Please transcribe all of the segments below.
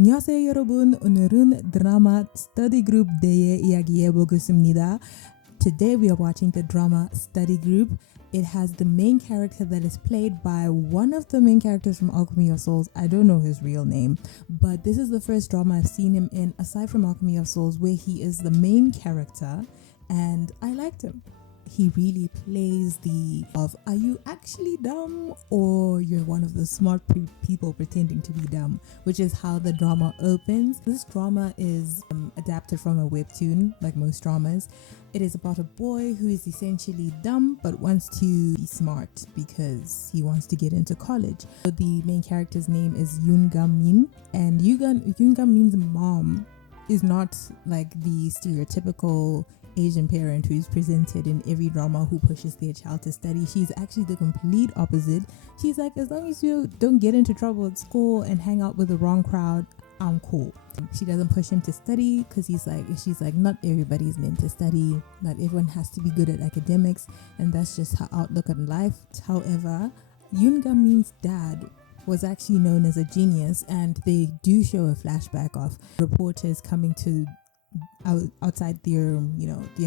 안녕하세요 여러분. 오늘은 드라마 Study Group Day에 이야기해보겠습니다. Today we are watching the drama Study Group. It has the main character that is played by one of the main characters from Alchemy of Souls. I don't know his real name, but this is the first drama I've seen him in aside from Alchemy of Souls where he is the main character and I liked him. He really plays the of are you actually dumb or you're one of the smart people pretending to be dumb, which is how the drama opens. This drama is adapted from a webtoon like most dramas. It is about a boy who is essentially dumb but wants to be smart because he wants to get into college. So the main character's name is Yoon Min, and Yoon Min's mom is not like the stereotypical Asian parent who is presented in every drama who pushes their child to study. She's actually the complete opposite. She's like, as long as you don't get into trouble at school and hang out with the wrong crowd, I'm cool. She doesn't push him to study because she's like, not everybody's meant to study. Not everyone has to be good at academics, and that's just her outlook on life. However, Yoon Min's dad was actually known as a genius, and they do show a flashback of reporters coming to outside their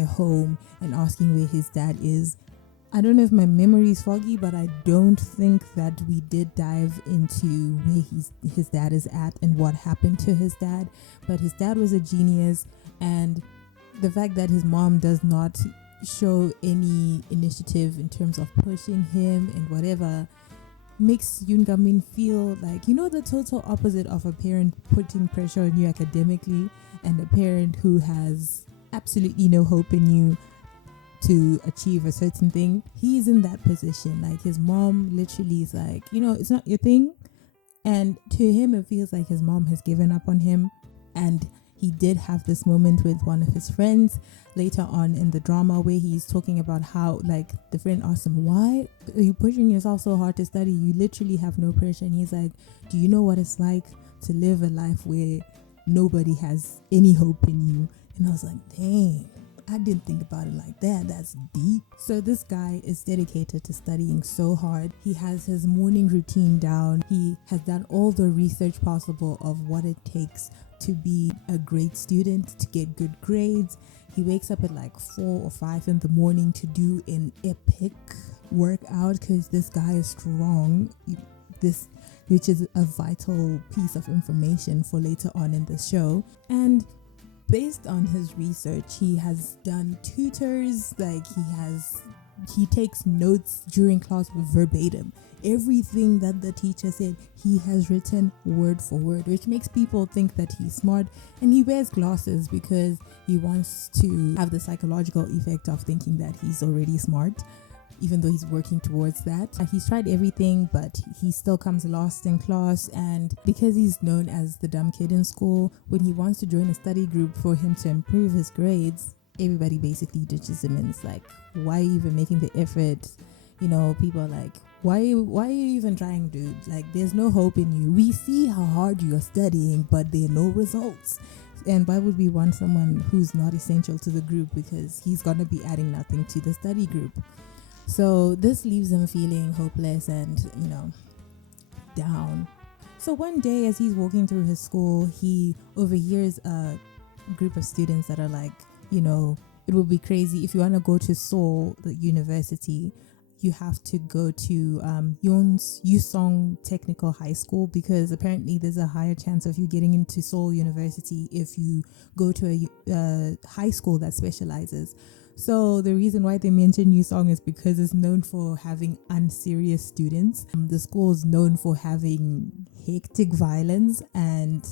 home and asking where his dad is. I don't know if my memory is foggy, but I don't think that we did dive into where his dad is at and what happened to his dad. But his dad was a genius, and the fact that his mom does not show any initiative in terms of pushing him and whatever makes Yoon Min feel like, the total opposite of a parent putting pressure on you academically and a parent who has absolutely no hope in you to achieve a certain thing. He's in that position. Like, his mom literally is like, it's not your thing. And to him, it feels like his mom has given up on him. And he did have this moment with one of his friends later on in the drama where he's talking about how, like, the friend asked him, why are you pushing yourself so hard to study? You literally have no pressure. And he's like, do you know what it's like to live a life where nobody has any hope in you? And I was like, dang, I didn't think about it like that. That's deep. So this guy is dedicated to studying so hard. He has his morning routine down. He has done all the research possible of what it takes to be a great student, to get good grades. He wakes up at like 4 or 5 in the morning to do an epic workout because this guy is strong. Which is a vital piece of information for later on in the show. And based on his research, he has done tutors, like he takes notes during class verbatim. Everything that the teacher said, he has written word for word, which makes people think that he's smart. And he wears glasses because he wants to have the psychological effect of thinking that he's already smart, even though he's working towards that. He's tried everything, but he still comes last in class. And because he's known as the dumb kid in school, when he wants to join a study group for him to improve his grades, everybody basically ditches him and it's like, why are you even making the effort? People are like, why are you even trying, dude? Like, there's no hope in you. We see how hard you are studying, but there are no results. And why would we want someone who's not essential to the group, because he's gonna be adding nothing to the study group? So this leaves him feeling hopeless and, down. So one day as he's walking through his school, he overhears a group of students that are like, it would be crazy if you want to go to Seoul, the university, you have to go to Yusong Technical High School, because apparently there's a higher chance of you getting into Seoul University if you go to a high school that specializes. So the reason why they mention Yusong is because it's known for having unserious students. The school is known for having hectic violence, and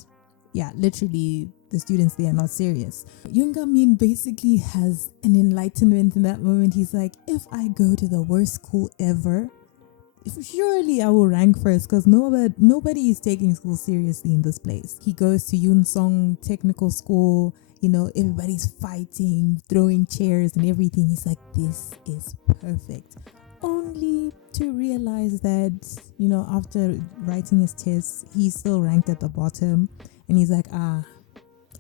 literally the students there are not serious. Yoon Min basically has an enlightenment in that moment. He's like, if I go to the worst school ever, surely I will rank first, because nobody is taking school seriously in this place. He goes to Yusong Technical School. Everybody's fighting, throwing chairs and everything. He's like, this is perfect. Only to realize that, after writing his tests, he's still ranked at the bottom. And he's like,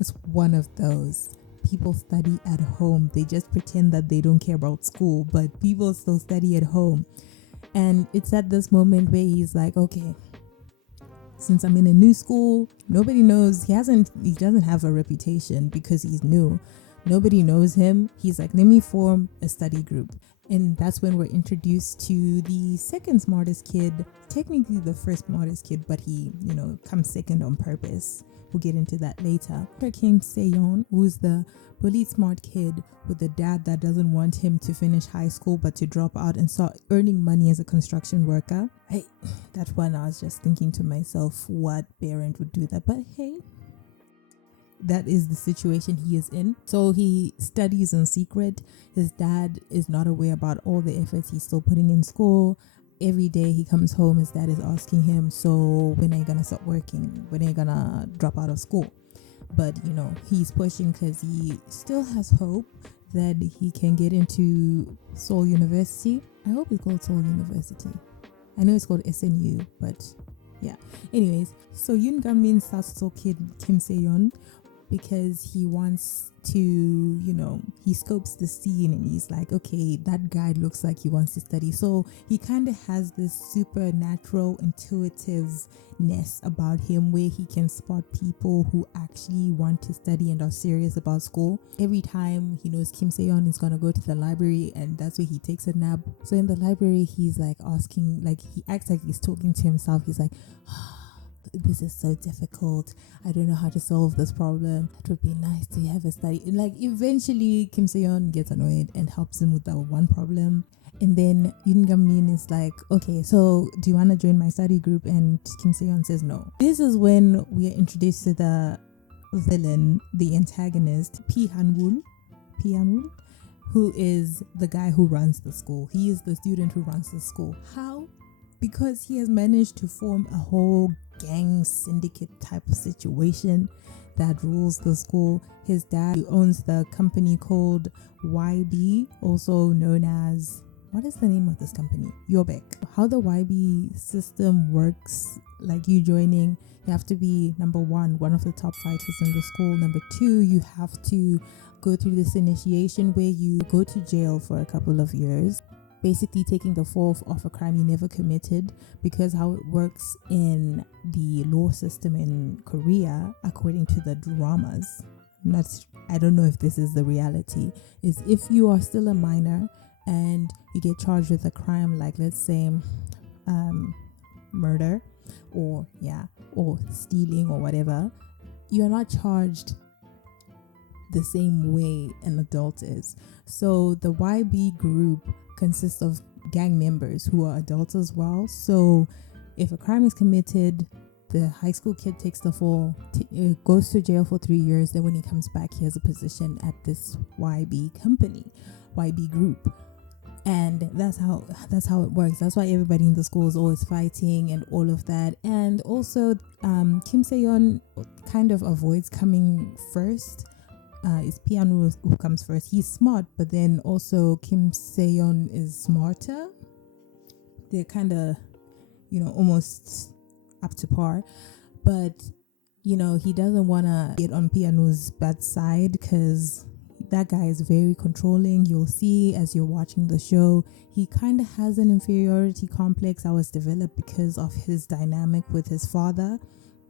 it's one of those. People study at home. They just pretend that they don't care about school, but people still study at home. And it's at this moment where he's like, okay, since I'm in a new school, nobody knows. He doesn't have a reputation because he's new. Nobody knows him. He's like, let me form a study group. And that's when we're introduced to the second smartest kid, technically the first smartest kid, but he, comes second on purpose. We'll get into that later. There came Seyon, who's the really smart kid with a dad that doesn't want him to finish high school but to drop out and start earning money as a construction worker. Hey, that one I was just thinking to myself, what parent would do that? But hey, that is the situation he is in. So he studies in secret. His dad is not aware about all the efforts he's still putting in school. Every day he comes home, his dad is asking him, so when are you gonna start working? When are you gonna drop out of school? But he's pushing because he still has hope that he can get into Seoul University. I hope it's called Seoul University. I know it's called SNU, but yeah. Anyways, so Yoon Ga-min starts to kid Kim Se-yeon because he wants to, he scopes the scene and he's like, okay, that guy looks like he wants to study. So he kind of has this supernatural intuitiveness about him where he can spot people who actually want to study and are serious about school. Every time he knows Kim Se-yeon is going to go to the library, and that's where he takes a nap. So in the library, he's like asking, like he acts like he's talking to himself. He's like, this is so difficult. I don't know how to solve this problem. It would be nice to have a study. And like eventually Kim Se-yeon gets annoyed and helps him with that one problem. And then Yoon Ga-min is like, okay, so do you want to join my study group? And Kim Se-yeon says no. This is when we are introduced to the villain, the antagonist, Pi Han-wul, who is the guy who runs the school. He is the student who runs the school. How? Because he has managed to form a whole gang syndicate type of situation that rules the school. His dad owns the company called YB, also known as, what is the name of this company? Yobek. How the YB system works, like you joining, you have to be number one of the top fighters in the school. Number two, you have to go through this initiation where you go to jail for a couple of years, basically taking the fall of a crime you never committed. Because how it works in the law system in Korea, according to the dramas, I don't know if this is the reality, is if you are still a minor and you get charged with a crime like, let's say, murder or stealing or whatever, you're not charged the same way an adult is. So the YB group consists of gang members who are adults as well. So if a crime is committed, the high school kid takes the fall, goes to jail for 3 years. Then when he comes back, he has a position at this YB group. And that's how it works. That's why everybody in the school is always fighting and all of that. And also Kim Se-yeon kind of avoids coming first. It's Piano who comes first. He's smart, but then also Kim Se-yeon is smarter. They're kind of, almost up to par. But, he doesn't want to get on Piano's bad side because that guy is very controlling. You'll see as you're watching the show, he kind of has an inferiority complex that was developed because of his dynamic with his father.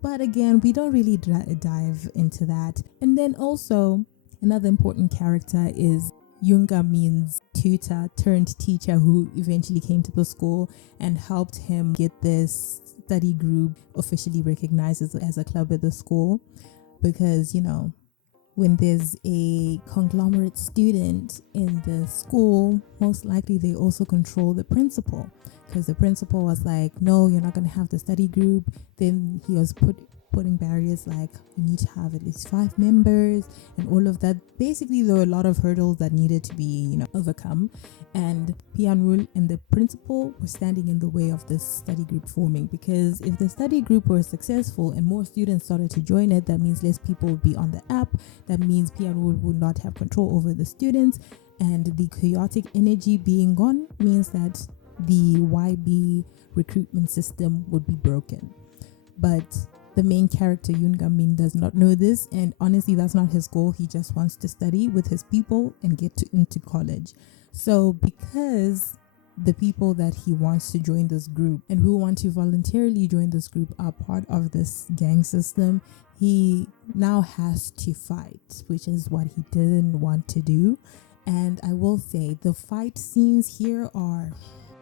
But again, we don't really dive into that. And then also, another important character is Yoon Ga-min's tutor turned teacher, who eventually came to the school and helped him get this study group officially recognized as a club at the school. Because, when there's a conglomerate student in the school, most likely they also control the principal. Because the principal was like, no, you're not going to have the study group. Then he was putting barriers like, you need to have at least 5 members and all of that. Basically, there were a lot of hurdles that needed to be, overcome. And Pian-wul and the principal were standing in the way of this study group forming. Because if the study group were successful and more students started to join it, that means less people would be on the app. That means Pian-wul would not have control over the students. And the chaotic energy being gone means that the YB recruitment system would be broken. But the main character, Yoon Ga-min, does not know this, and honestly that's not his goal. He just wants to study with his people and get into college. So because the people that he wants to join this group and who want to voluntarily join this group are part of this gang system, he now has to fight, which is what he didn't want to do. And I will say the fight scenes here are,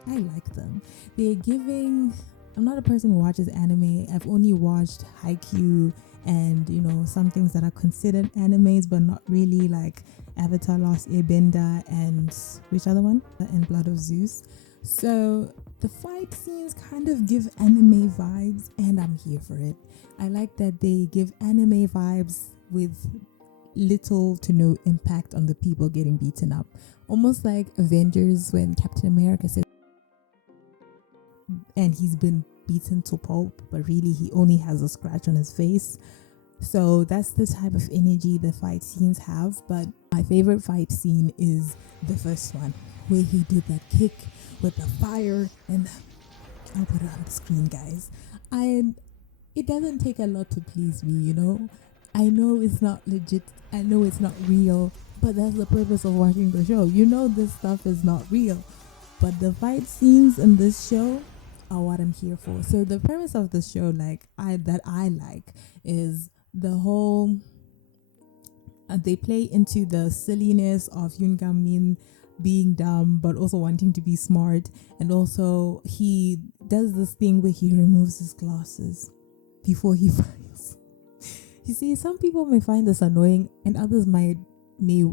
I like them. They're giving, I'm not a person who watches anime. I've only watched Haikyuu and, you know, some things that are considered animes, but not really, like Avatar Lost Airbender and which other one? And Blood of Zeus. So the fight scenes kind of give anime vibes, and I'm here for it. I like that they give anime vibes with little to no impact on the people getting beaten up. Almost like Avengers when Captain America says, and he's been beaten to pulp, but really he only has a scratch on his face. So that's the type of energy the fight scenes have. But my favorite fight scene is the first one, where he did that kick with the fire, and I'll put it on the screen, guys. It doesn't take a lot to please me, you know. I know it's not legit, I know it's not real, but that's the purpose of watching the show. You know this stuff is not real, but the fight scenes in this show are what I'm here for. So the premise of the show, I like is the whole they play into the silliness of Yoon Ga-min being dumb but also wanting to be smart, and also he does this thing where he removes his glasses before he fights. You see, some people may find this annoying, and others may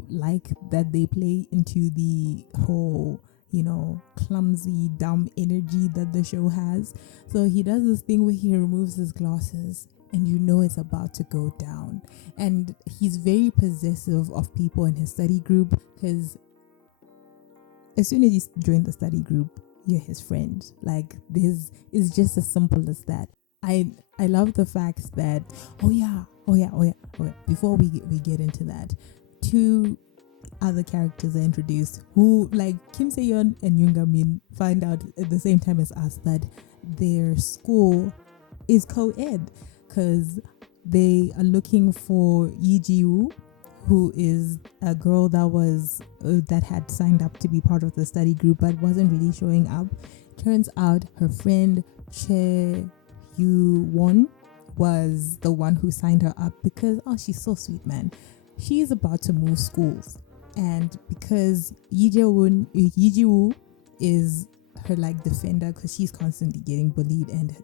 like that they play into the whole, you know, clumsy, dumb energy that the show has. So he does this thing where he removes his glasses, and you know it's about to go down. And he's very possessive of people in his study group, because as soon as you join the study group, you're his friend. Like, this is just as simple as that. I love the fact that before we get into that, two other characters are introduced who, like Kim Se-yeon and Yoon Ga-min, find out at the same time as us that their school is co-ed, because they are looking for Yi Ji-woo, who is a girl that had signed up to be part of the study group but wasn't really showing up. Turns out her friend Che Yu-won was the one who signed her up because, she's so sweet, man. She is about to move schools, and because Yi Ji-woo is her like defender, because she's constantly getting bullied and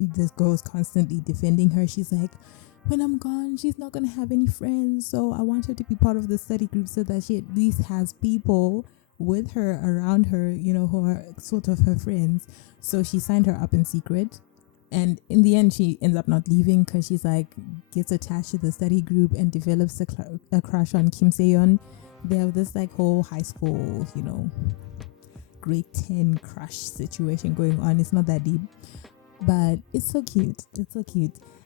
this girl is constantly defending her. She's like, when I'm gone, she's not gonna have any friends, so I want her to be part of the study group so that she at least has people with her, around her, you know, who are sort of her friends. So she signed her up in secret, and in the end she ends up not leaving because she's like, gets attached to the study group and develops a crush on Kim Se-yeon. They have this like whole high school, you know, grade 10 crush situation going on. It's not that deep, but it's so cute.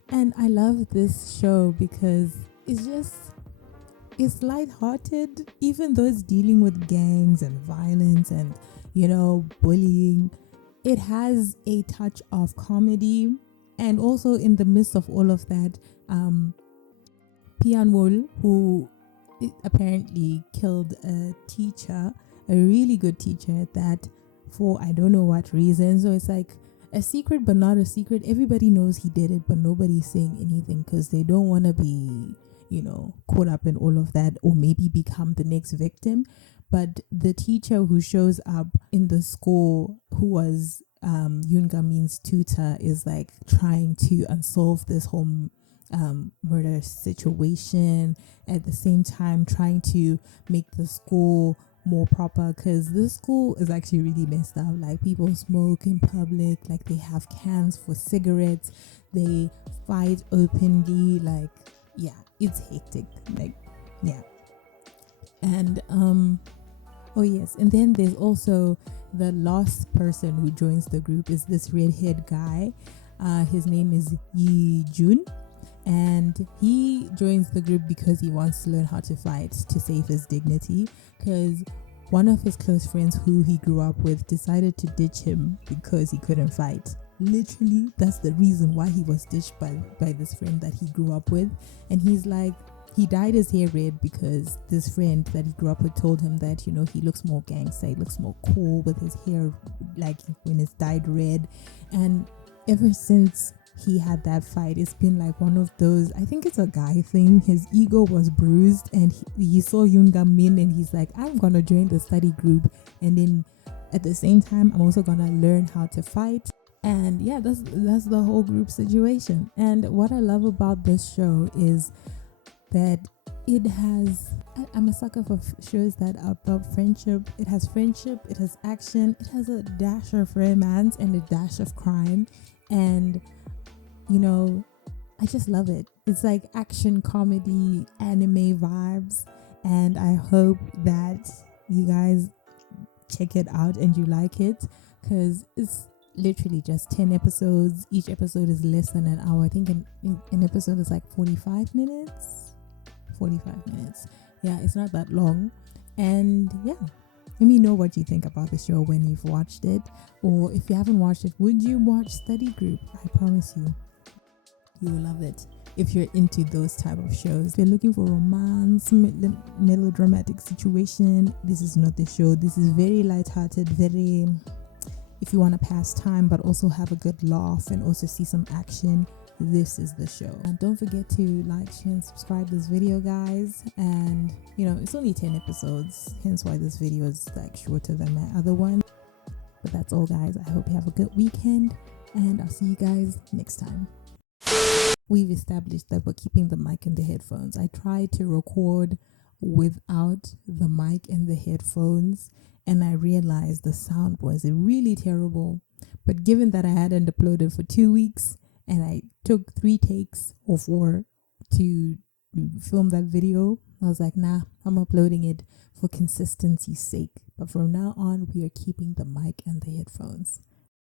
And I love this show because it's lighthearted, even though it's dealing with gangs and violence and, you know, bullying. It has a touch of comedy, and also in the midst of all of that, Pian-wol, who apparently killed a teacher, a really good teacher at that, for I don't know what reason. So it's like a secret but not a secret. Everybody knows he did it, but nobody's saying anything because they don't want to be, you know, caught up in all of that or maybe become the next victim. But the teacher who shows up in the school, who was Yoon Ga-min's tutor, is like trying to unsolve this whole murder situation, at the same time trying to make the school more proper, because this school is actually really messed up. Like, people smoke in public, like they have cans for cigarettes, they fight openly, like, yeah, it's hectic, like, yeah. And oh yes, and then there's also the last person who joins the group is this redhead guy. His name is Yi Jun, and he joins the group because he wants to learn how to fight to save his dignity, because one of his close friends who he grew up with decided to ditch him because he couldn't fight. Literally, that's the reason why he was ditched by this friend that he grew up with. And he's like, he dyed his hair red because this friend that he grew up with told him that, he looks more gangster, he looks more cool with his hair like when it's dyed red. And ever since he had that fight, it's been like one of those, I think it's a guy thing. His ego was bruised and he saw Yoonga Min and he's like, I'm gonna join the study group, and then at the same time I'm also gonna learn how to fight. And yeah, that's the whole group situation. And what I love about this show is that I'm a sucker for shows that are about friendship. It has friendship, it has action, it has a dash of romance and a dash of crime. And I just love it. It's like action comedy anime vibes, and I hope that you guys check it out and you like it, because it's literally just 10 episodes. Each episode is less than an hour. I think an episode is like 45 minutes. Yeah, it's not that long. And yeah, let me know what you think about the show when you've watched it, or if you haven't watched it, would you watch Study Group? I promise you will love it if you're into those type of shows. If you're looking for romance, melodramatic situation, this is not the show. This is very lighthearted, very, if you want to pass time but also have a good laugh and also see some action, this is the show. And don't forget to like, share, and subscribe this video, guys. And it's only 10 episodes, hence why this video is like shorter than my other one. But that's all, guys. I hope you have a good weekend, and I'll see you guys next time. We've established that we're keeping the mic and the headphones. I tried to record without the mic and the headphones, and I realized the sound was really terrible. But given that I hadn't uploaded for 2 weeks, and I took 3 takes or 4 to film that video, I was like, nah, I'm uploading it for consistency's sake. But from now on, we are keeping the mic and the headphones.